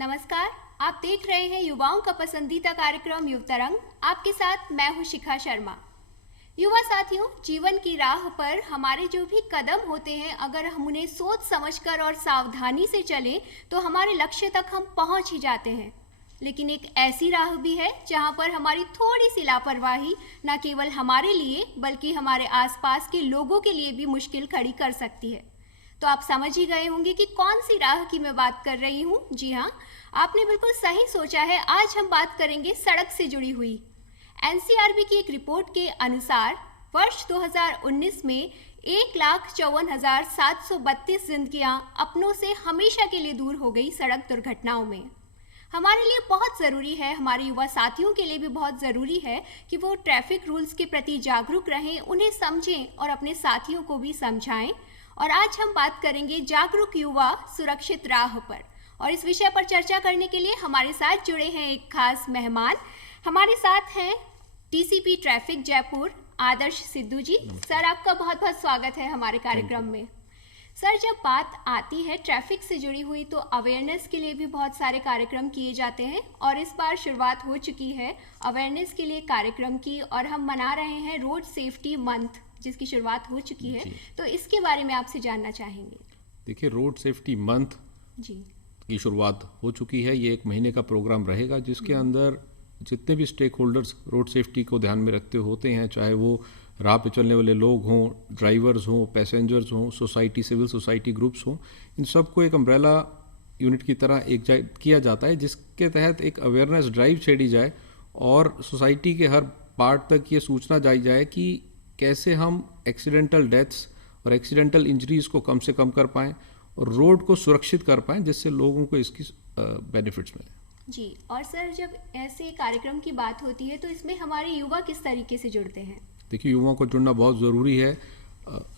नमस्कार, आप देख रहे हैं युवाओं का पसंदीदा कार्यक्रम युव तरंग। आपके साथ मैं हूं शिखा शर्मा। युवा साथियों, जीवन की राह पर हमारे जो भी कदम होते हैं, अगर हम उन्हें सोच समझकर और सावधानी से चलें तो हमारे लक्ष्य तक हम पहुंच ही जाते हैं। लेकिन एक ऐसी राह भी है जहां पर हमारी थोड़ी सी लापरवाही न केवल हमारे लिए बल्कि हमारे आसपास के लोगों के लिए भी मुश्किल खड़ी कर सकती है। तो आप समझ ही गए होंगे कि कौन सी राह की मैं बात कर रही हूँ। जी हाँ, आपने बिल्कुल सही सोचा है। आज हम बात करेंगे सड़क से जुड़ी हुई। एनसीआरबी की एक रिपोर्ट के अनुसार वर्ष 2019 में 1,54,732 जिंदगियां अपनों से हमेशा के लिए दूर हो गई सड़क दुर्घटनाओं में। हमारे लिए बहुत ज़रूरी है, हमारे युवा साथियों के लिए भी बहुत ज़रूरी है कि वो ट्रैफिक रूल्स के प्रति जागरूक रहें, उन्हें समझें और अपने साथियों को भी समझाएं। और आज हम बात करेंगे जागरूक युवा सुरक्षित राह पर। और इस विषय पर चर्चा करने के लिए हमारे साथ जुड़े हैं एक खास मेहमान। हमारे साथ हैं टीसीपी ट्रैफिक जयपुर आदर्श सिद्धू जी। सर, आपका बहुत बहुत स्वागत है हमारे कार्यक्रम में। सर, जब बात आती है ट्रैफिक से जुड़ी हुई तो अवेयरनेस के लिए भी बहुत सारे कार्यक्रम किए जाते हैं और इस बार शुरुआत हो चुकी है अवेयरनेस के लिए कार्यक्रम की, और हम मना रहे हैं रोड सेफ्टी मंथ जिसकी शुरुआत हो चुकी है। तो इसके बारे में आपसे जानना चाहेंगे। देखिए, रोड सेफ्टी मंथ जी की शुरुआत हो चुकी है। ये एक महीने का प्रोग्राम रहेगा जिसके अंदर जितने भी स्टेक होल्डर्स रोड सेफ्टी को ध्यान में रखते होते हैं, चाहे वो राह पे चलने वाले लोग हों, ड्राइवर्स हों, पैसेंजर्स हों, सोसाइटी, सिविल सोसाइटी ग्रुप्स हों, इन सबको एक अम्ब्रेला यूनिट की तरह एक किया जाता है, जिसके तहत एक अवेयरनेस ड्राइव छेड़ी जाए और सोसाइटी के हर पार्ट तक ये सूचना जाई जाए कि कैसे हम एक्सीडेंटल डेथ्स और एक्सीडेंटल इंजरीज को कम से कम कर पाएँ और रोड को सुरक्षित कर पाएँ, जिससे लोगों को इसकी बेनिफिट्स मिलें। जी, और सर, जब ऐसे कार्यक्रम की बात होती है तो इसमें हमारे युवा किस तरीके से जुड़ते हैं? देखिए, युवाओं को जुड़ना बहुत ज़रूरी है।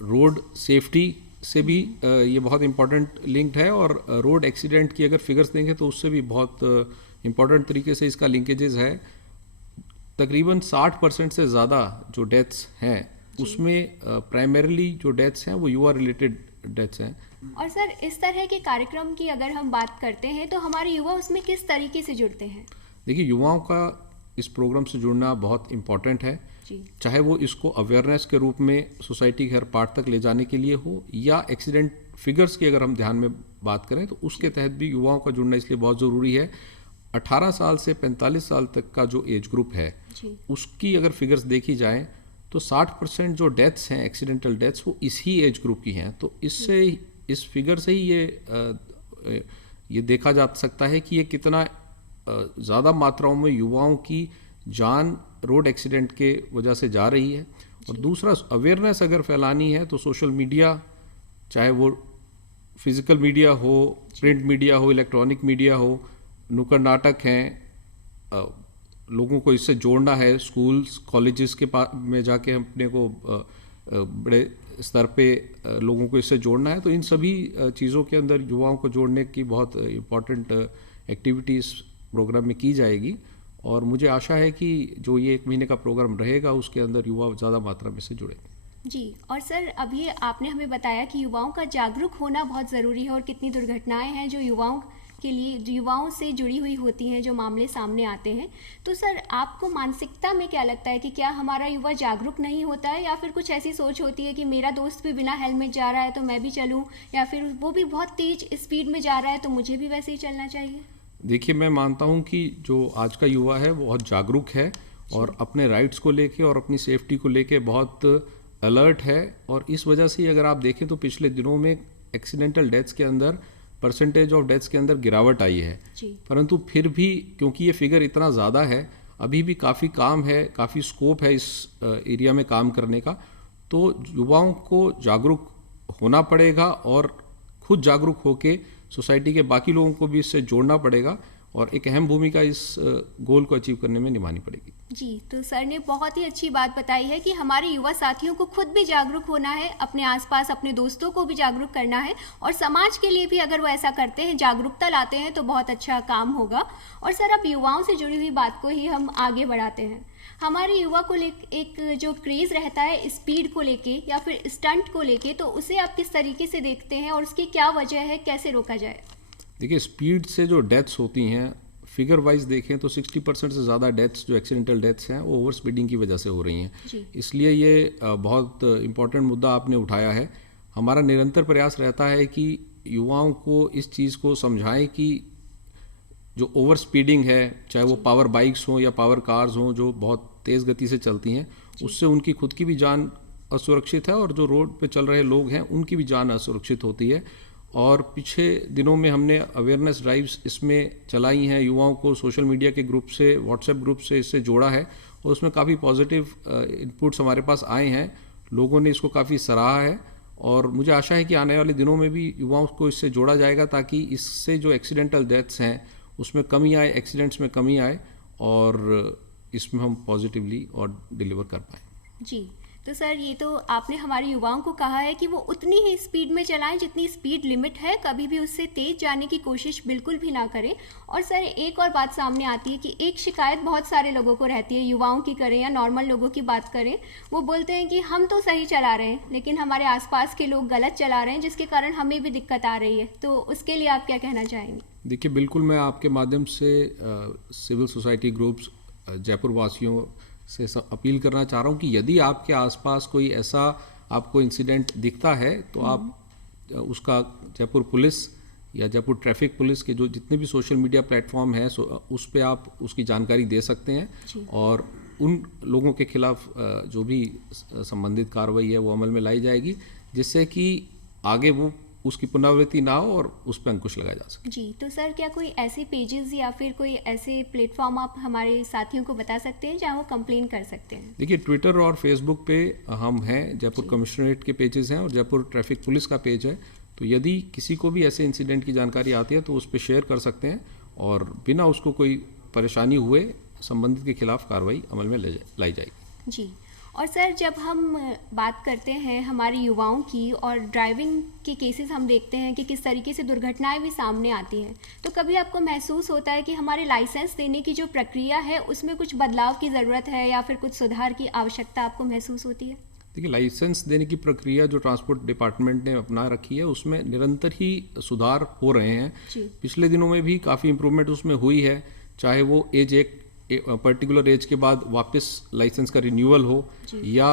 रोड सेफ्टी से भी ये बहुत इम्पॉर्टेंट लिंक्ड है और रोड एक्सीडेंट की अगर फिगर्स देंगे तो उससे भी बहुत इम्पॉर्टेंट तरीके से इसका लिंकेजेस है। तकरीबन 60% से ज़्यादा जो डेथ्स हैं उसमें प्राइमरीली जो डेथ्स हैं वो युवा रिलेटेड डेथ्स हैं। और सर, इस तरह के कार्यक्रम की अगर हम बात करते हैं तो हमारे युवा उसमें किस तरीके से जुड़ते हैं? देखिए, युवाओं का इस प्रोग्राम से जुड़ना बहुत इम्पॉर्टेंट है, चाहे वो इसको अवेयरनेस के रूप में सोसाइटी के हर पार्ट तक ले जाने के लिए हो या एक्सीडेंट फिगर्स की अगर हम ध्यान में बात करें तो उसके तहत भी युवाओं का जुड़ना इसलिए बहुत ज़रूरी है। 18 साल से 45 साल तक का जो एज ग्रुप है उसकी अगर फिगर्स देखी जाए तो 60% जो डेथ्स हैं, एक्सीडेंटल डेथ्स, वो इसी एज ग्रुप की हैं। तो इससे, इस फिगर से ही ये देखा जा सकता है कि ये कितना ज़्यादा मात्राओं में युवाओं की जान रोड एक्सीडेंट के वजह से जा रही है। और दूसरा, अवेयरनेस अगर फैलानी है तो सोशल मीडिया, चाहे वो फिज़िकल मीडिया हो, प्रिंट मीडिया हो, इलेक्ट्रॉनिक मीडिया हो, नुक्कड़ नाटक हैं, लोगों को इससे जोड़ना है। स्कूल्स, कॉलेजेस के पास में जाके अपने को बड़े स्तर पे लोगों को इससे जोड़ना है। तो इन सभी चीज़ों के अंदर युवाओं को जोड़ने की बहुत इम्पॉर्टेंट एक्टिविटीज़ प्रोग्राम में की जाएगी और मुझे आशा है कि जो ये एक महीने का प्रोग्राम रहेगा उसके अंदर युवा ज़्यादा मात्रा में से जुड़ेंगे। जी, और सर, अभी आपने हमें बताया कि युवाओं का जागरूक होना बहुत ज़रूरी है और कितनी दुर्घटनाएं हैं जो युवाओं के लिए, युवाओं से जुड़ी हुई होती हैं, जो मामले सामने आते हैं। तो सर, आपको मानसिकता में क्या लगता है कि क्या हमारा युवा जागरूक नहीं होता है, या फिर कुछ ऐसी सोच होती है कि मेरा दोस्त भी बिना हेलमेट जा रहा है तो मैं भी चलूँ, या फिर वो भी बहुत तेज स्पीड में जा रहा है तो मुझे भी वैसे ही चलना चाहिए? देखिए, मैं मानता हूँ कि जो आज का युवा है वो बहुत जागरूक है और अपने राइट्स को लेके और अपनी सेफ्टी को लेके बहुत अलर्ट है। और इस वजह से अगर आप देखें तो पिछले दिनों में एक्सीडेंटल डेथ्स के अंदर, परसेंटेज ऑफ डेथ्स के अंदर गिरावट आई है। परंतु फिर भी क्योंकि ये फिगर इतना ज़्यादा है, अभी भी काफ़ी काम है, काफ़ी स्कोप है इस एरिया में काम करने का। तो युवाओं को जागरूक होना पड़ेगा और खुद जागरूक होके सोसाइटी के बाकी लोगों को भी इससे जोड़ना पड़ेगा और एक अहम भूमिका इस गोल को अचीव करने में निभानी पड़ेगी। जी, तो सर ने बहुत ही अच्छी बात बताई है कि हमारे युवा साथियों को खुद भी जागरूक होना है, अपने आसपास अपने दोस्तों को भी जागरूक करना है और समाज के लिए भी अगर वो ऐसा करते हैं, जागरूकता लाते हैं, तो बहुत अच्छा काम होगा। और सर, अब युवाओं से जुड़ी हुई बात को ही हम आगे बढ़ाते हैं। हमारे युवा को एक जो क्रेज़ रहता है स्पीड को लेके या फिर स्टंट को लेके, तो उसे आप किस तरीके से देखते हैं और उसकी क्या वजह है, कैसे रोका जाए? देखिए, स्पीड से जो डेथ्स होती हैं, फिगर वाइज देखें तो 60% से ज़्यादा डेथ्स जो एक्सीडेंटल डेथ्स हैं वो ओवर स्पीडिंग की वजह से हो रही हैं। इसलिए ये बहुत इम्पॉर्टेंट मुद्दा आपने उठाया है। हमारा निरंतर प्रयास रहता है कि युवाओं को इस चीज़ को समझाएं कि जो ओवर स्पीडिंग है, चाहे वो पावर बाइक्स हों या पावर कार्स हों जो बहुत तेज़ गति से चलती हैं, उससे उनकी खुद की भी जान असुरक्षित है और जो रोड पे चल रहे लोग हैं उनकी भी जान असुरक्षित होती है। और पिछले दिनों में हमने अवेयरनेस ड्राइव्स इसमें चलाई हैं, युवाओं को सोशल मीडिया के ग्रुप से, व्हाट्सएप ग्रुप से इससे जोड़ा है और उसमें काफ़ी पॉजिटिव इनपुट्स हमारे पास आए हैं। लोगों ने इसको काफ़ी सराहा है और मुझे आशा है कि आने वाले दिनों में भी युवाओं को इससे जोड़ा जाएगा ताकि इससे जो एक्सीडेंटल डेथ्स हैं उसमें कमी आए, एक्सीडेंट्स में कमी आए और इसमें हम पॉजिटिवली और डिलीवर कर पाएँ। जी, तो सर ये तो आपने हमारे युवाओं को कहा है कि वो उतनी ही स्पीड में चलाएं जितनी स्पीड लिमिट है, कभी भी उससे तेज़ जाने की कोशिश बिल्कुल भी ना करें। और सर एक और बात सामने आती है कि एक शिकायत बहुत सारे लोगों को रहती है, युवाओं की करें या नॉर्मल लोगों की बात करें, वो बोलते हैं कि हम तो सही चला रहे हैं लेकिन हमारे आसपास के लोग गलत चला रहे हैं जिसके कारण हमें भी दिक्कत आ रही है। तो उसके लिए आप क्या कहना चाहेंगे? देखिए, बिल्कुल मैं आपके माध्यम से सिविल सोसाइटी ग्रुप्स, जयपुर वासियों से अपील करना चाह रहा हूँ कि यदि आपके आसपास कोई ऐसा आपको इंसिडेंट दिखता है तो आप उसका जयपुर पुलिस या जयपुर ट्रैफिक पुलिस के जो जितने भी सोशल मीडिया प्लेटफॉर्म हैं उस पे आप उसकी जानकारी दे सकते हैं और उन लोगों के खिलाफ जो भी संबंधित कार्रवाई है वो अमल में लाई जाएगी जिससे कि आगे वो उसकी पुनरावृत्ति ना हो और उस पर अंकुश लगाया जा सके। जी, तो सर क्या कोई ऐसे पेजेस या फिर कोई ऐसे प्लेटफॉर्म आप हमारे साथियों को बता सकते हैं जहां वो कंप्लेन कर सकते हैं? देखिए, ट्विटर और फेसबुक पे हम हैं, जयपुर कमिश्नरेट के पेजेस हैं और जयपुर ट्रैफिक पुलिस का पेज है। तो यदि किसी को भी ऐसे इंसिडेंट की जानकारी आती है तो उस पर शेयर कर सकते हैं और बिना उसको कोई परेशानी हुए संबंधित के खिलाफ कार्रवाई अमल में लाई जाएगी। जी, और सर जब हम बात करते हैं हमारे युवाओं की और ड्राइविंग के केसेस हम देखते हैं कि किस तरीके से दुर्घटनाएं भी सामने आती हैं, तो कभी आपको महसूस होता है कि हमारे लाइसेंस देने की जो प्रक्रिया है उसमें कुछ बदलाव की ज़रूरत है या फिर कुछ सुधार की आवश्यकता आपको महसूस होती है? देखिए, लाइसेंस देने की प्रक्रिया जो ट्रांसपोर्ट डिपार्टमेंट ने अपना रखी है उसमें निरंतर ही सुधार हो रहे हैं। पिछले दिनों में भी काफ़ी इम्प्रूवमेंट उसमें हुई है, चाहे वो एज एक पर्टिकुलर एज के बाद वापस लाइसेंस का रिन्यूअल हो या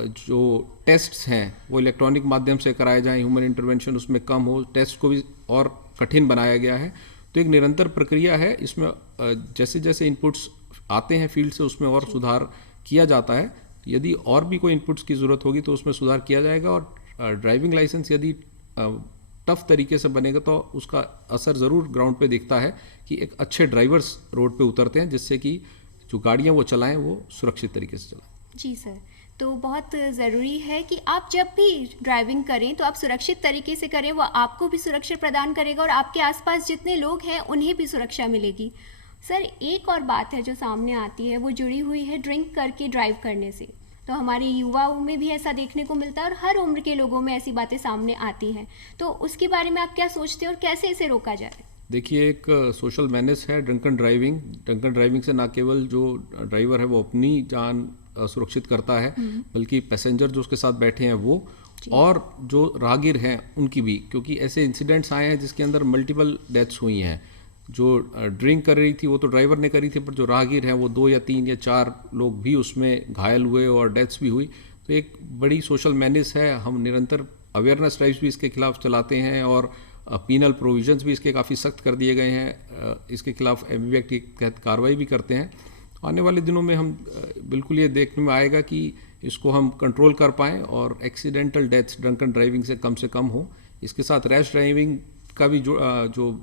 जो टेस्ट्स हैं वो इलेक्ट्रॉनिक माध्यम से कराए जाएं, ह्यूमन इंटरवेंशन उसमें कम हो, टेस्ट को भी और कठिन बनाया गया है। तो एक निरंतर प्रक्रिया है, इसमें जैसे जैसे इनपुट्स आते हैं फील्ड से उसमें और सुधार किया जाता है। यदि और भी कोई इनपुट्स की ज़रूरत होगी तो उसमें सुधार किया जाएगा और ड्राइविंग लाइसेंस यदि टफ तरीके से बनेगा तो उसका असर ज़रूर ग्राउंड पे दिखता है कि एक अच्छे ड्राइवर्स रोड पे उतरते हैं जिससे कि जो गाड़ियाँ वो चलाएं वो सुरक्षित तरीके से चलाएं। जी सर, तो बहुत ज़रूरी है कि आप जब भी ड्राइविंग करें तो आप सुरक्षित तरीके से करें, वो आपको भी सुरक्षा प्रदान करेगा और आपके आसपास जितने लोग हैं उन्हें भी सुरक्षा मिलेगी। सर एक और बात है जो सामने आती है वो जुड़ी हुई है ड्रिंक करके ड्राइव करने से। तो हमारे युवाओं में भी ऐसा देखने को मिलता है और हर उम्र के लोगों में ऐसी बातें सामने आती हैं, तो उसके बारे में आप क्या सोचते हैं और कैसे इसे रोका जाए? देखिए, एक सोशल मैनेज है ड्रंकन ड्राइविंग। ड्रंकन ड्राइविंग से ना केवल जो ड्राइवर है वो अपनी जान सुरक्षित करता है बल्कि पैसेंजर जो उसके साथ बैठे हैं वो और जो राहगीर हैं उनकी भी, क्योंकि ऐसे इंसिडेंट्स आए हैं जिसके अंदर मल्टीपल डेथ्स हुई हैं। जो ड्रिंक कर रही थी वो तो ड्राइवर ने करी थी, पर जो राहगीर हैं वो 2 या 3 या 4 लोग भी उसमें घायल हुए और डेथ्स भी हुई। तो एक बड़ी सोशल मैनेज है, हम निरंतर अवेयरनेस ड्राइव्स भी इसके खिलाफ चलाते हैं और पीनल प्रोविजंस भी इसके काफ़ी सख्त कर दिए गए हैं। इसके खिलाफ एमवी एक्ट के तहत कार्रवाई भी करते हैं। आने वाले दिनों में हम बिल्कुल ये देखने में आएगा कि इसको हम कंट्रोल कर पाएँ और एक्सीडेंटल डेथ्स ड्रंकन ड्राइविंग से कम हो। इसके साथ रैश ड्राइविंग का भी जो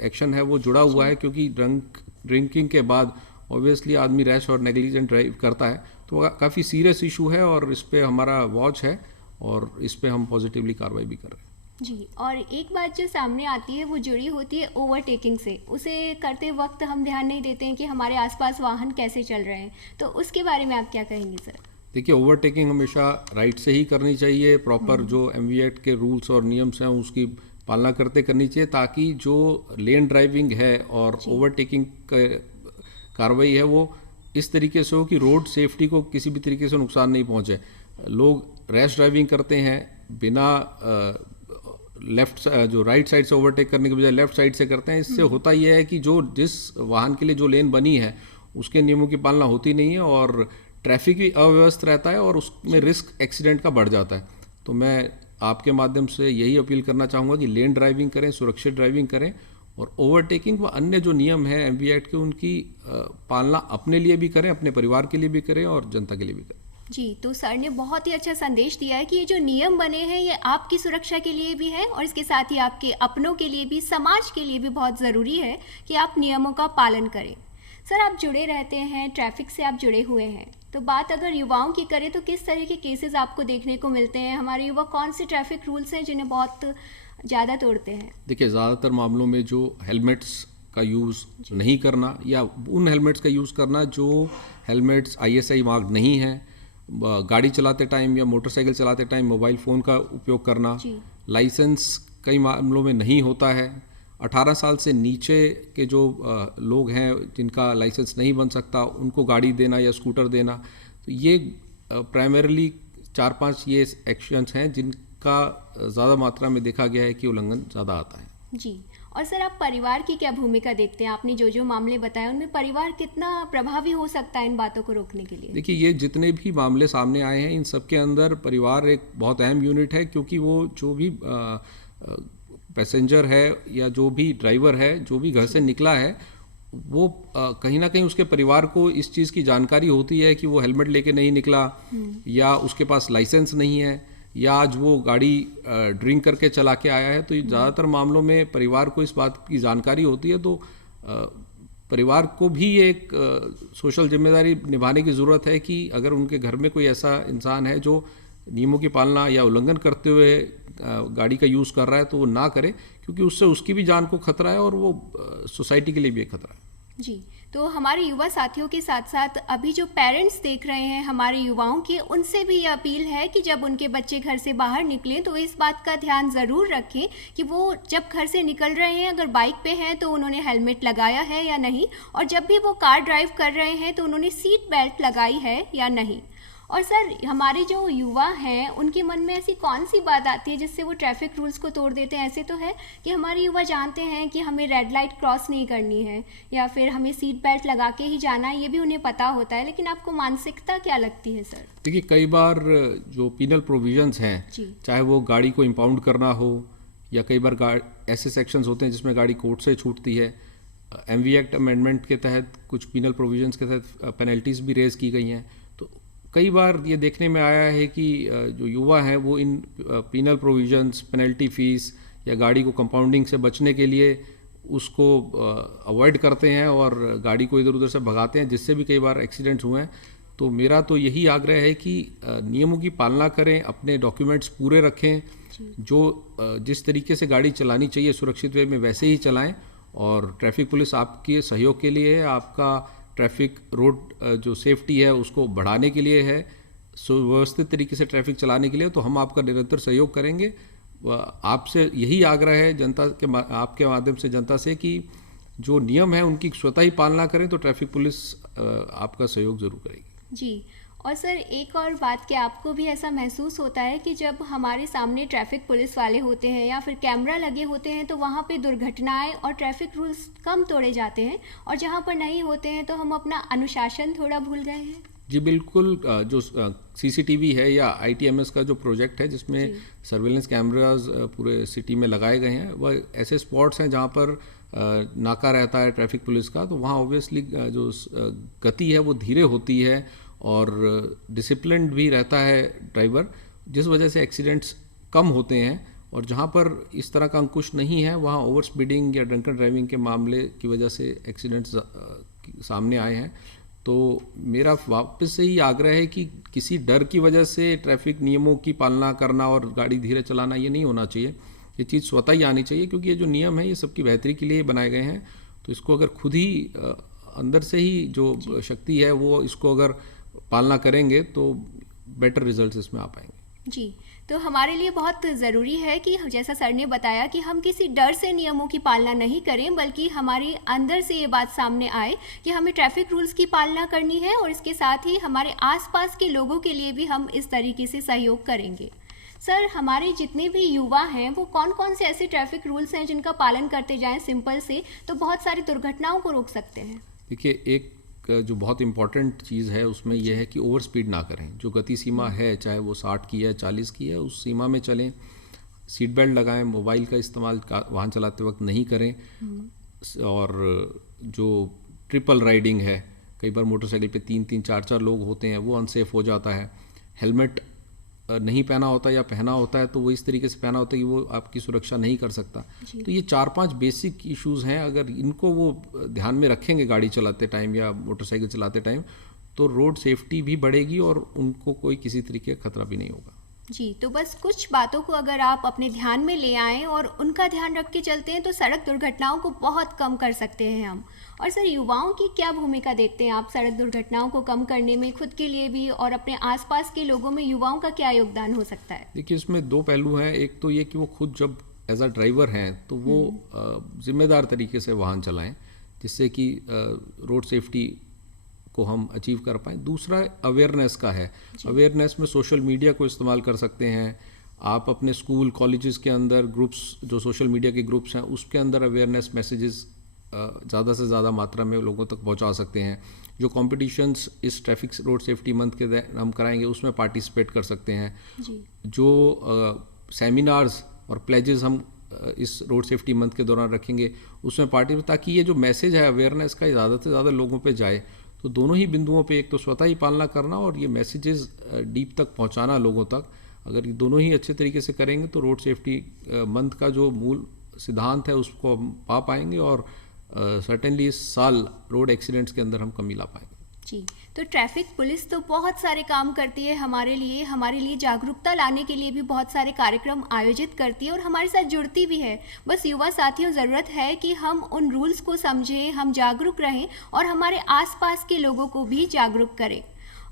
एक्शन है वो जुड़ा हुआ है, क्योंकि ड्रिंकिंग के बाद ऑब्वियसली आदमी रैश और नेग्लिजेंट ड्राइव करता है, तो काफ़ी सीरियस इशू है और इस पे हमारा वॉच है और इस पे हम पॉजिटिवली कार्रवाई भी कर रहे हैं। जी, और एक बात जो सामने आती है वो जुड़ी होती है ओवरटेकिंग से। उसे करते वक्त हम ध्यान नहीं देते हैं कि हमारे आसपास वाहन कैसे चल रहे हैं, तो उसके बारे में आप क्या कहेंगे सर? देखिए, ओवरटेकिंग हमेशा राइट से ही करनी चाहिए, प्रॉपर जो एमवी एक्ट के रूल्स और नियम्स हैं उसकी पालना करते करनी चाहिए, ताकि जो लेन ड्राइविंग है और ओवरटेकिंग कार्रवाई है वो इस तरीके से हो कि रोड सेफ्टी को किसी भी तरीके से नुकसान नहीं पहुंचे। लोग रैश ड्राइविंग करते हैं, बिना जो राइट साइड से ओवरटेक करने के बजाय लेफ्ट साइड से करते हैं, इससे होता यह है कि जो जिस वाहन के लिए जो लेन बनी है उसके नियमों की पालना होती नहीं है और ट्रैफिक भी अव्यवस्थित रहता है और उसमें रिस्क एक्सीडेंट का बढ़ जाता है। तो मैं आपके माध्यम से यही अपील करना चाहूँगा कि लेन ड्राइविंग करें, सुरक्षित ड्राइविंग करें और ओवरटेकिंग व अन्य जो नियम हैं एमवी एक्ट के उनकी पालना अपने लिए भी करें, अपने परिवार के लिए भी करें और जनता के लिए भी करें। जी, तो सर ने बहुत ही अच्छा संदेश दिया है कि ये जो नियम बने हैं ये आपकी सुरक्षा के लिए भी है और इसके साथ ही आपके अपनों के लिए भी, समाज के लिए भी बहुत ज़रूरी है कि आप नियमों का पालन करें। सर, आप जुड़े रहते हैं, ट्रैफिक से आप जुड़े हुए हैं, तो बात अगर युवाओं की करें तो किस तरह के केसेस आपको देखने को मिलते हैं? हमारे युवा कौन से ट्रैफिक रूल्स हैं जिन्हें बहुत ज़्यादा तोड़ते हैं? देखिए, ज़्यादातर मामलों में जो हेलमेट्स का यूज़ नहीं करना या उन हेलमेट्स का यूज़ करना जो हेलमेट्स ISI मार्क्ड नहीं है, गाड़ी चलाते टाइम या मोटरसाइकिल चलाते टाइम मोबाइल फ़ोन का उपयोग करना, लाइसेंस कई मामलों में नहीं होता है, 18 साल से नीचे के जो लोग हैं जिनका लाइसेंस नहीं बन सकता उनको गाड़ी देना या स्कूटर देना, तो ये प्राइमरीली 4-5 ये एक्शंस हैं जिनका ज़्यादा मात्रा में देखा गया है कि उल्लंघन ज़्यादा आता है। जी, और सर आप परिवार की क्या भूमिका देखते हैं? आपने जो मामले बताए उनमें परिवार कितना प्रभावी हो सकता है इन बातों को रोकने के लिए? देखिए, ये जितने भी मामले सामने आए हैं इन सब के अंदर परिवार एक बहुत अहम यूनिट है, क्योंकि वो जो भी पैसेंजर है या जो भी ड्राइवर है जो भी घर से निकला है वो कहीं ना कहीं उसके परिवार को इस चीज़ की जानकारी होती है कि वो हेलमेट लेके नहीं निकला या उसके पास लाइसेंस नहीं है या आज वो गाड़ी ड्रिंक करके चला के आया है। तो ये ज़्यादातर मामलों में परिवार को इस बात की जानकारी होती है, तो परिवार को भी एक सोशल जिम्मेदारी निभाने की ज़रूरत है कि अगर उनके घर में कोई ऐसा इंसान है जो नियमों की पालना या उल्लंघन करते हुए गाड़ी का यूज़ कर रहा है तो वो ना करे, क्योंकि उससे उसकी भी जान को खतरा है और वो सोसाइटी के लिए भी एक खतरा है। जी, तो हमारे युवा साथियों के साथ साथ अभी जो पेरेंट्स देख रहे हैं हमारे युवाओं के, उनसे भी ये अपील है कि जब उनके बच्चे घर से बाहर निकलें तो इस बात का ध्यान ज़रूर रखें कि वो जब घर से निकल रहे हैं अगर बाइक पे हैं तो उन्होंने हेलमेट लगाया है या नहीं, और जब भी वो कार ड्राइव कर रहे हैं तो उन्होंने सीट बेल्ट लगाई है या नहीं। और सर, हमारे जो युवा हैं उनके मन में ऐसी कौन सी बात आती है जिससे वो ट्रैफिक रूल्स को तोड़ देते हैं? ऐसे तो है कि हमारे युवा जानते हैं कि हमें रेड लाइट क्रॉस नहीं करनी है या फिर हमें सीट बेल्ट लगा के ही जाना है, ये भी उन्हें पता होता है, लेकिन आपको मानसिकता क्या लगती है सर? देखिए, कई बार जो पीनल प्रोविजंस हैं, चाहे वो गाड़ी को इम्पाउंड करना हो या कई बार ऐसे सेक्शंस होते हैं जिसमें गाड़ी कोर्ट से छूटती है, एमवी एक्ट अमेंडमेंट के तहत कुछ पीनल प्रोविजंस के तहत पेनल्टीज़ भी रेज की गई हैं। कई बार ये देखने में आया है कि जो युवा हैं वो इन पीनल प्रोविजंस, पेनल्टी फ़ीस या गाड़ी को कंपाउंडिंग से बचने के लिए उसको अवॉइड करते हैं और गाड़ी को इधर उधर से भगाते हैं, जिससे भी कई बार एक्सीडेंट्स हुए हैं। तो मेरा तो यही आग्रह है कि नियमों की पालना करें, अपने डॉक्यूमेंट्स पूरे रखें, जो जिस तरीके से गाड़ी चलानी चाहिए सुरक्षित वे में वैसे ही चलाएँ, और ट्रैफिक पुलिस आपके सहयोग के लिए है, आपका ट्रैफिक रोड जो सेफ्टी है उसको बढ़ाने के लिए है, सुव्यवस्थित तरीके से ट्रैफिक चलाने के लिए, तो हम आपका निरंतर सहयोग करेंगे। आपसे यही आग्रह है जनता के आपके माध्यम से जनता से कि जो नियम है उनकी स्वतः ही पालना करें, तो ट्रैफिक पुलिस आपका सहयोग जरूर करेगी। जी, और सर एक और बात, कि आपको भी ऐसा महसूस होता है कि जब हमारे सामने ट्रैफिक पुलिस वाले होते हैं या फिर कैमरा लगे होते हैं तो वहाँ पे दुर्घटनाएं और ट्रैफिक रूल्स कम तोड़े जाते हैं, और जहाँ पर नहीं होते हैं तो हम अपना अनुशासन थोड़ा भूल गए हैं? जी बिल्कुल, जो CCTV है या ITMS का जो प्रोजेक्ट है जिसमें सर्वेलेंस कैमराज पूरे सिटी में लगाए गए हैं, वह ऐसे स्पॉट्स हैं जहाँ पर नाका रहता है ट्रैफिक पुलिस का, तो वहाँ ऑब्वियसली जो गति है वो धीरे होती है और डिसिप्लिन भी रहता है ड्राइवर, जिस वजह से एक्सीडेंट्स कम होते हैं। और जहाँ पर इस तरह का अंकुश नहीं है वहाँ ओवर स्पीडिंग या ड्रंकन ड्राइविंग के मामले की वजह से एक्सीडेंट्स सामने आए हैं। तो मेरा वापस से ही आग्रह है कि किसी डर की वजह से ट्रैफिक नियमों की पालना करना और गाड़ी धीरे चलाना ये नहीं होना चाहिए, ये चीज़ स्वतः ही आनी चाहिए, क्योंकि ये जो नियम है ये सबकी बेहतरी के लिए बनाए गए हैं। तो इसको अगर खुद ही अंदर से ही जो शक्ति है वो इसको अगर पालना करेंगे तो बेटर रिजल्ट्स इसमें आ पाएंगे। जी, तो हमारे लिए बहुत ज़रूरी है कि जैसा सर ने बताया कि हम किसी डर से नियमों की पालना नहीं करें, बल्कि हमारे अंदर से ये बात सामने आए कि हमें ट्रैफिक रूल्स की पालना करनी है और इसके साथ ही हमारे आसपास के लोगों के लिए भी हम इस तरीके से सहयोग करेंगे। सर, हमारे जितने भी युवा हैं वो कौन कौन से ऐसे ट्रैफिक रूल्स हैं जिनका पालन करते जाएं सिंपल से, तो बहुत सारी दुर्घटनाओं को रोक सकते हैं? देखिए, एक जो बहुत इम्पॉर्टेंट चीज़ है उसमें यह है कि ओवर स्पीड ना करें। जो गति सीमा है, चाहे वो 60 की है 40 की है, उस सीमा में चलें। सीट बेल्ट लगाएं, मोबाइल का इस्तेमाल वाहन चलाते वक्त नहीं करें। और जो ट्रिपल राइडिंग है, कई बार मोटरसाइकिल पे 3-3 4-4 लोग होते हैं, वो अनसेफ हो जाता है। हेलमेट नहीं पहना होता या पहना होता है तो वो इस तरीके से पहना होता है कि वो आपकी सुरक्षा नहीं कर सकता। तो ये 4-5 बेसिक इश्यूज़ हैं, अगर इनको वो ध्यान में रखेंगे गाड़ी चलाते टाइम या मोटरसाइकिल चलाते टाइम, तो रोड सेफ्टी भी बढ़ेगी और उनको कोई किसी तरीके का खतरा भी नहीं होगा। जी, तो बस कुछ बातों को अगर आप अपने ध्यान में ले आएँ और उनका ध्यान रख के चलते हैं तो सड़क दुर्घटनाओं को बहुत कम कर सकते हैं हम। और सर, युवाओं की क्या भूमिका देखते हैं आप सड़क दुर्घटनाओं को कम करने में, खुद के लिए भी और अपने आसपास के लोगों में युवाओं का क्या योगदान हो सकता है? देखिए, इसमें 2 पहलू हैं। एक तो ये कि वो खुद जब एज अ ड्राइवर हैं तो वो जिम्मेदार तरीके से वाहन चलाएं, जिससे कि रोड सेफ्टी को हम अचीव कर पाएँ। दूसरा अवेयरनेस का है। अवेयरनेस में सोशल मीडिया को इस्तेमाल कर सकते हैं। आप अपने स्कूल कॉलेजेस के अंदर ग्रुप्स, जो सोशल मीडिया के ग्रुप्स हैं, उसके अंदर अवेयरनेस मैसेजेस ज़्यादा से ज़्यादा मात्रा में लोगों तक पहुंचा सकते हैं। जो कॉम्पिटिशन्स इस ट्रैफिक रोड सेफ्टी मंथ के हम कराएंगे उसमें पार्टिसिपेट कर सकते हैं। जो सेमिनार्स और प्लेजेस हम इस रोड सेफ्टी मंथ के दौरान रखेंगे उसमें पार्टिसिपेट, ताकि ये जो मैसेज है अवेयरनेस का ज़्यादा से ज़्यादा लोगों पे जाए। तो दोनों ही बिंदुओं पे, एक तो स्वतः ही पालना करना और ये मैसेजेस डीप तक पहुंचाना लोगों तक, अगर ये दोनों ही अच्छे तरीके से करेंगे तो रोड सेफ्टी मंथ का जो मूल सिद्धांत है उसको हम पा पाएंगे और सर्टेनली इस साल रोड एक्सीडेंट्स के अंदर हम कमी ला पाएंगे। जी, तो ट्रैफिक पुलिस तो बहुत सारे काम करती है हमारे लिए जागरूकता लाने के लिए भी बहुत सारे कार्यक्रम आयोजित करती है और हमारे साथ जुड़ती भी है। बस युवा साथियों, ज़रूरत है कि हम उन रूल्स को समझें, हम जागरूक रहें और हमारे आसपास के लोगों को भी जागरूक करें।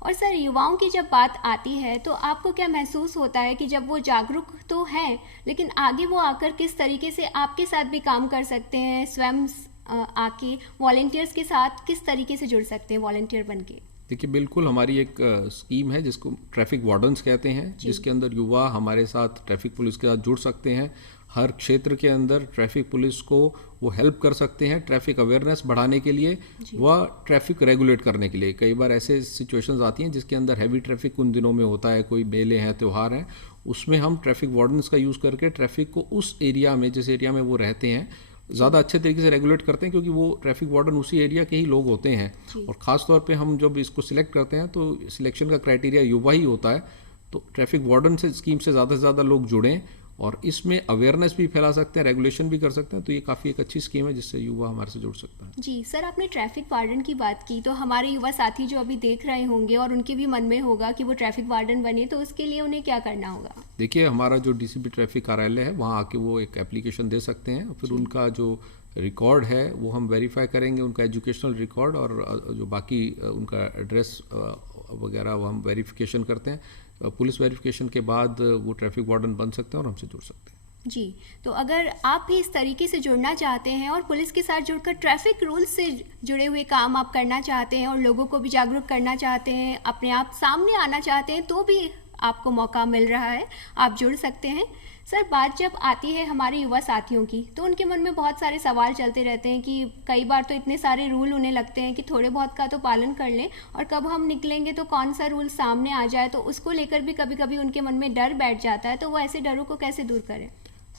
और सर, युवाओं की जब बात आती है तो आपको क्या महसूस होता है कि जब वो जागरूक तो हैं, लेकिन आगे वो आकर किस तरीके से आपके साथ भी काम कर सकते हैं, स्वयं आके वॉलंटियर्स के साथ किस तरीके से जुड़ सकते हैं वॉलंटियर बनके? देखिए, बिल्कुल हमारी एक स्कीम है जिसको ट्रैफिक वार्डन्स कहते हैं, जिसके अंदर युवा हमारे साथ ट्रैफिक पुलिस के साथ जुड़ सकते हैं। हर क्षेत्र के अंदर ट्रैफिक पुलिस को वो हेल्प कर सकते हैं ट्रैफिक अवेयरनेस बढ़ाने के लिए व ट्रैफिक रेगुलेट करने के लिए। कई बार ऐसे सिचुएशंस आती हैं जिसके अंदर हैवी ट्रैफिक उन दिनों में होता है, कोई मेले हैं, त्यौहार हैं, उसमें हम ट्रैफिक वार्डन्स का यूज़ करके ट्रैफिक को उस एरिया में, जिस एरिया में वो रहते हैं, ज़्यादा अच्छे तरीके से रेगुलेट करते हैं, क्योंकि वो ट्रैफिक वार्डन उसी एरिया के ही लोग होते हैं। और ख़ास तौर पे हम जब इसको सिलेक्ट करते हैं तो सिलेक्शन का क्राइटेरिया युवा ही होता है। तो ट्रैफिक वार्डन से स्कीम से ज़्यादा लोग जुड़ें और इसमें अवेयरनेस भी फैला सकते हैं, रेगुलेशन भी कर सकते हैं। तो ये काफ़ी एक अच्छी स्कीम है जिससे युवा हमारे से जुड़ सकता है। जी सर, आपने ट्रैफिक वार्डन की बात की, तो हमारे युवा साथी जो अभी देख रहे होंगे और उनके भी मन में होगा कि वो ट्रैफिक वार्डन बने, तो उसके लिए उन्हें क्या करना होगा? देखिए, हमारा जो डीसीपी ट्रैफिक कार्यालय है वहाँ आके वो एक एप्लीकेशन दे सकते हैं। फिर उनका जो रिकॉर्ड है वो हम वेरीफाई करेंगे, उनका एजुकेशनल रिकॉर्ड और जो बाकी उनका एड्रेस वगैरह वो हम वेरिफिकेशन करते हैं। पुलिस वेरिफिकेशन के बाद वो ट्रैफिक वार्डन बन सकते हैं और हमसे जुड़ सकते हैं। जी, तो अगर आप भी इस तरीके से जुड़ना चाहते हैं और पुलिस के साथ जुड़कर ट्रैफिक रूल्स से जुड़े हुए काम आप करना चाहते हैं और लोगों को भी जागरूक करना चाहते हैं, अपने आप सामने आना चाहते हैं, तो भी आपको मौका मिल रहा है, आप जुड़ सकते हैं। सर, बात जब आती है हमारे युवा साथियों की, तो उनके मन में बहुत सारे सवाल चलते रहते हैं कि कई बार तो इतने सारे रूल उन्हें लगते हैं कि थोड़े बहुत का तो पालन कर लें, और कब हम निकलेंगे तो कौन सा रूल सामने आ जाए, तो उसको लेकर भी कभी कभी उनके मन में डर बैठ जाता है। तो वो ऐसे डरों को कैसे दूर करें?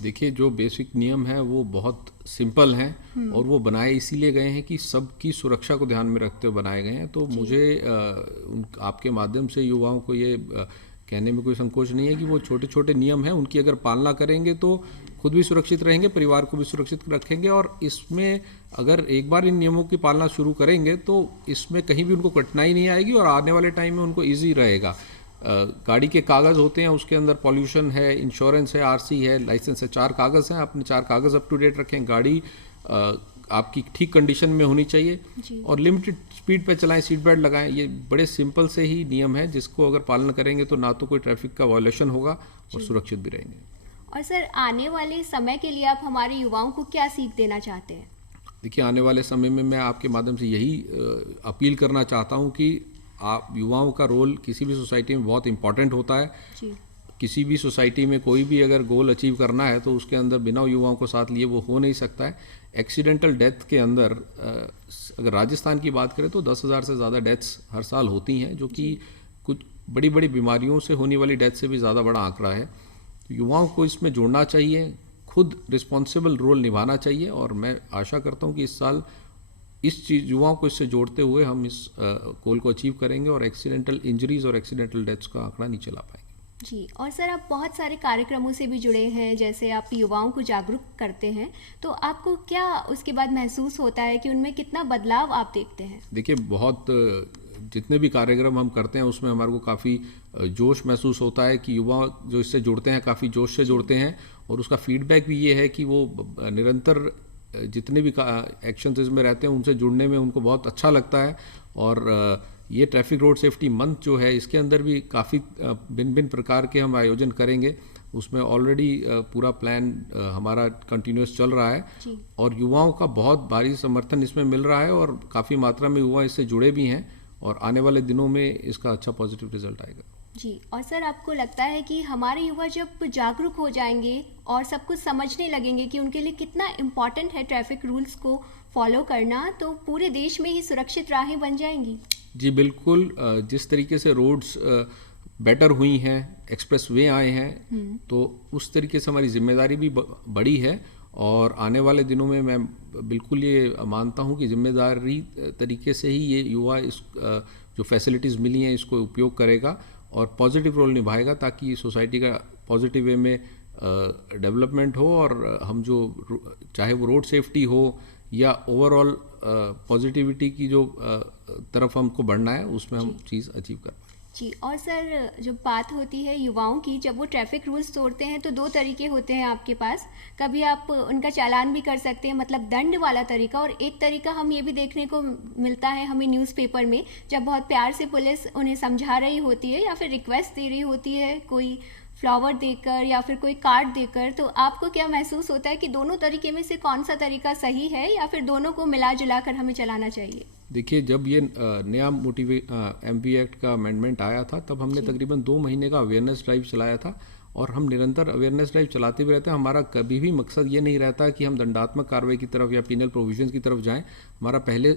देखिए, जो बेसिक नियम है वो बहुत सिंपल हैं और वो बनाए इसीलिए गए हैं कि सबकी सुरक्षा को ध्यान में रखते हुए बनाए गए हैं। तो मुझे आपके माध्यम से युवाओं को ये कहने में कोई संकोच नहीं है कि वो छोटे छोटे नियम हैं, उनकी अगर पालना करेंगे तो खुद भी सुरक्षित रहेंगे, परिवार को भी सुरक्षित रखेंगे। और इसमें अगर एक बार इन नियमों की पालना शुरू करेंगे तो इसमें कहीं भी उनको कठिनाई नहीं आएगी और आने वाले टाइम में उनको ईजी रहेगा। गाड़ी के कागज़ होते हैं, उसके अंदर पॉल्यूशन है, इंश्योरेंस है, आरसी है, लाइसेंस है, 4 कागज़ हैं। अपने 4 कागज़ अप टू डेट रखें, गाड़ी आपकी ठीक कंडीशन में होनी चाहिए और लिमिटेड स्पीड पे चलाएं, सीट बेल्ट लगाएं। ये बड़े सिंपल से ही नियम है जिसको अगर पालन करेंगे तो ना तो कोई ट्रैफिक का वायलेशन होगा और सुरक्षित भी रहेंगे। और सर, आने वाले समय के लिए आप हमारे युवाओं को क्या सीख देना चाहते हैं? देखिए, आने वाले समय में मैं आपके माध्यम से यही अपील करना चाहता हूँ कि आप युवाओं का रोल किसी भी सोसाइटी में बहुत इम्पॉर्टेंट होता है। किसी भी सोसाइटी में कोई भी अगर गोल अचीव करना है तो उसके अंदर बिना युवाओं को साथ लिए वो हो नहीं सकता है। एक्सीडेंटल डेथ के अंदर अगर राजस्थान की बात करें तो 10,000 से ज़्यादा डेथ्स हर साल होती हैं, जो कि कुछ बड़ी बड़ी बीमारियों से होने वाली डेथ से भी ज़्यादा बड़ा आंकड़ा है। तो युवाओं को इसमें जुड़ना चाहिए, खुद रिस्पॉन्सिबल रोल निभाना चाहिए, और मैं आशा करता हूँ कि इस साल इस चीज़ युवाओं को इससे जोड़ते हुए हम इस गोल को अचीव करेंगे और एक्सीडेंटल इंजरीज और एक्सीडेंटल डेथ्स का आंकड़ा नीचे ला पाएंगे। जी, और सर आप बहुत सारे कार्यक्रमों से भी जुड़े हैं, जैसे आप युवाओं को जागरूक करते हैं, तो आपको क्या उसके बाद महसूस होता है कि उनमें कितना बदलाव आप देखते हैं? देखिए, बहुत जितने भी कार्यक्रम हम करते हैं उसमें हमारे को काफ़ी जोश महसूस होता है कि युवा जो इससे जुड़ते हैं काफ़ी जोश से जुड़ते हैं, और उसका फीडबैक भी ये है कि वो निरंतर जितने भी एक्शंस इसमें रहते हैं उनसे जुड़ने में उनको बहुत अच्छा लगता है। और ये ट्रैफिक रोड सेफ्टी मंथ जो है इसके अंदर भी काफ़ी भिन्न भिन्न प्रकार के हम आयोजन करेंगे। उसमें ऑलरेडी पूरा प्लान हमारा कंटिन्यूस चल रहा है, और युवाओं का बहुत भारी समर्थन इसमें मिल रहा है, और काफ़ी मात्रा में युवा इससे जुड़े भी हैं, और आने वाले दिनों में इसका अच्छा पॉजिटिव रिजल्ट आएगा। जी, और सर आपको लगता है कि हमारे युवा जब जागरूक हो जाएंगे और सब कुछ समझने लगेंगे कि उनके लिए कितना इम्पॉर्टेंट है ट्रैफिक रूल्स को फॉलो करना, तो पूरे देश में ही सुरक्षित राहें बन जाएंगी? जी बिल्कुल। जिस तरीके से रोड्स बेटर हुई हैं, एक्सप्रेस वे आए हैं, तो उस तरीके से हमारी जिम्मेदारी भी बड़ी है, और आने वाले दिनों में मैं बिल्कुल ये मानता हूँ कि जिम्मेदारी तरीके से ही ये युवा इस जो फैसिलिटीज़ मिली हैं इसको उपयोग करेगा और पॉजिटिव रोल निभाएगा, ताकि सोसाइटी का पॉजिटिव वे में डेवलपमेंट हो, और हम जो चाहे वो रोड सेफ्टी हो या ओवरऑल पॉजिटिविटी की जो तरफ हमको बढ़ना है उसमें हम चीज़ अचीव कर पाएँ। जी, और सर जब बात होती है युवाओं की, जब वो ट्रैफिक रूल्स तोड़ते हैं तो दो तरीके होते हैं आपके पास। कभी आप उनका चालान भी कर सकते हैं, मतलब दंड वाला तरीका, और एक तरीका हम ये भी देखने को मिलता है हमें न्यूज़पेपर में, जब बहुत प्यार से पुलिस उन्हें समझा रही होती है या फिर रिक्वेस्ट दे रही होती है, कोई फ्लावर देकर या फिर कोई कार्ड देकर। तो आपको क्या महसूस होता है कि दोनों तरीके में से कौन सा तरीका सही है, या फिर दोनों को मिला जुला कर हमें चलाना चाहिए? देखिए, जब ये नया MV एक्ट का अमेंडमेंट आया था तब हमने तकरीबन 2 महीने का अवेयरनेस ड्राइव चलाया था, और हम निरंतर अवेयरनेस ड्राइव चलाते भी रहते हैं। हमारा कभी भी मकसद ये नहीं रहता कि हम दंडात्मक कार्रवाई की तरफ या पीनल प्रोविजंस की तरफ जाएं। हमारा पहले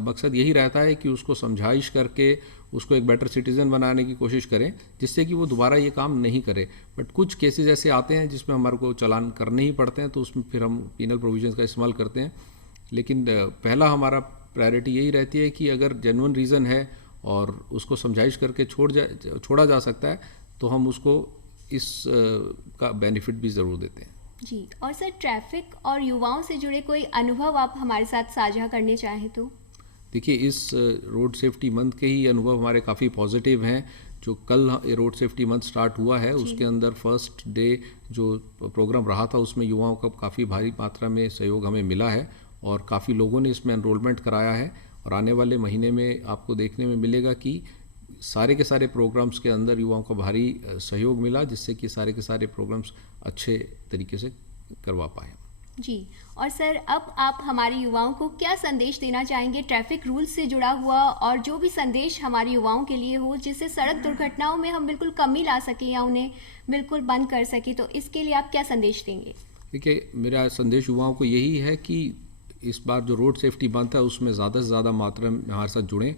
मकसद यही रहता है कि उसको समझाइश करके उसको एक बेटर सिटीज़न बनाने की कोशिश करें, जिससे कि वो दोबारा ये काम नहीं करे। बट कुछ केसेस ऐसे आते हैं जिसमें हमारे को चालान करने ही पड़ते हैं, तो उसमें फिर हम पीनल प्रोविजंस का इस्तेमाल करते हैं। लेकिन पहला हमारा प्रायोरिटी यही रहती है कि अगर जेन्युइन रीज़न है और उसको समझाइश करके छोड़ा जा सकता है, तो हम उसको इस का बेनिफिट भी ज़रूर देते हैं। जी, और सर ट्रैफिक और युवाओं से जुड़े कोई अनुभव आप हमारे साथ साझा करने चाहें तो? देखिए, इस रोड सेफ्टी मंथ के ही अनुभव हमारे काफ़ी पॉजिटिव हैं। जो कल रोड सेफ्टी मंथ स्टार्ट हुआ है उसके अंदर फर्स्ट डे जो प्रोग्राम रहा था उसमें युवाओं का काफ़ी भारी मात्रा में सहयोग हमें मिला है, और काफ़ी लोगों ने इसमें एनरोलमेंट कराया है। और आने वाले महीने में आपको देखने में मिलेगा कि सारे के सारे प्रोग्राम्स के अंदर युवाओं का भारी सहयोग मिला, जिससे कि सारे के सारे प्रोग्राम्स अच्छे तरीके से करवा पाए। जी, और सर अब आप हमारे युवाओं को क्या संदेश देना चाहेंगे ट्रैफिक रूल्स से जुड़ा हुआ, और जो भी संदेश हमारे युवाओं के लिए हो जिससे सड़क दुर्घटनाओं में हम बिल्कुल कमी ला सकें या उन्हें बिल्कुल बंद कर सकें, तो इसके लिए आप क्या संदेश देंगे? देखिए, मेरा संदेश युवाओं को यही है कि इस बार जो रोड सेफ्टी मंथ है उसमें ज़्यादा से ज़्यादा मात्रा में हमारे साथ जुड़ें।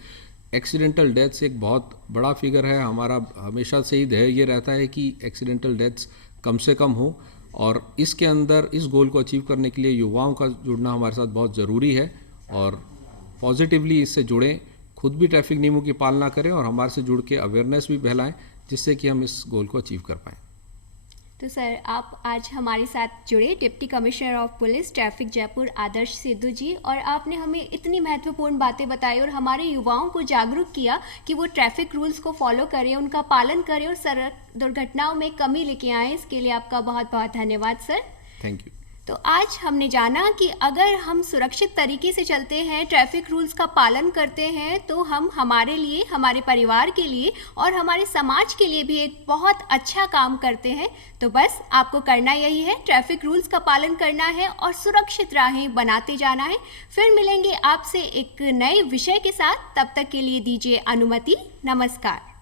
एक्सीडेंटल डेथ्स एक बहुत बड़ा फिगर है, हमारा हमेशा से ही ध्येय ये रहता है कि एक्सीडेंटल डेथ्स कम से कम हो, और इसके अंदर इस गोल को अचीव करने के लिए युवाओं का जुड़ना हमारे साथ बहुत ज़रूरी है। और पॉजिटिवली इससे जुड़ें, खुद भी ट्रैफिक नियमों की पालना करें और हमारे से जुड़ के अवेयरनेस भी फैलाएं, जिससे कि हम इस गोल को अचीव कर पाएँ। तो सर आप आज हमारे साथ जुड़े deputy commissioner of police traffic Jaipur Adarsh Sidhu ji, और आपने हमें इतनी महत्वपूर्ण बातें बताई और हमारे युवाओं को जागरूक किया कि वो ट्रैफिक रूल्स को फॉलो करें, उनका पालन करें और सड़क दुर्घटनाओं में कमी लेके आएँ। इसके लिए आपका बहुत बहुत धन्यवाद सर। Thank you. तो आज हमने जाना कि अगर हम सुरक्षित तरीके से चलते हैं, ट्रैफिक रूल्स का पालन करते हैं, तो हम हमारे लिए, हमारे परिवार के लिए और हमारे समाज के लिए भी एक बहुत अच्छा काम करते हैं। तो बस आपको करना यही है, ट्रैफिक रूल्स का पालन करना है और सुरक्षित राहें बनाते जाना है। फिर मिलेंगे आपसे एक नए विषय के साथ, तब तक के लिए दीजिए अनुमति। नमस्कार।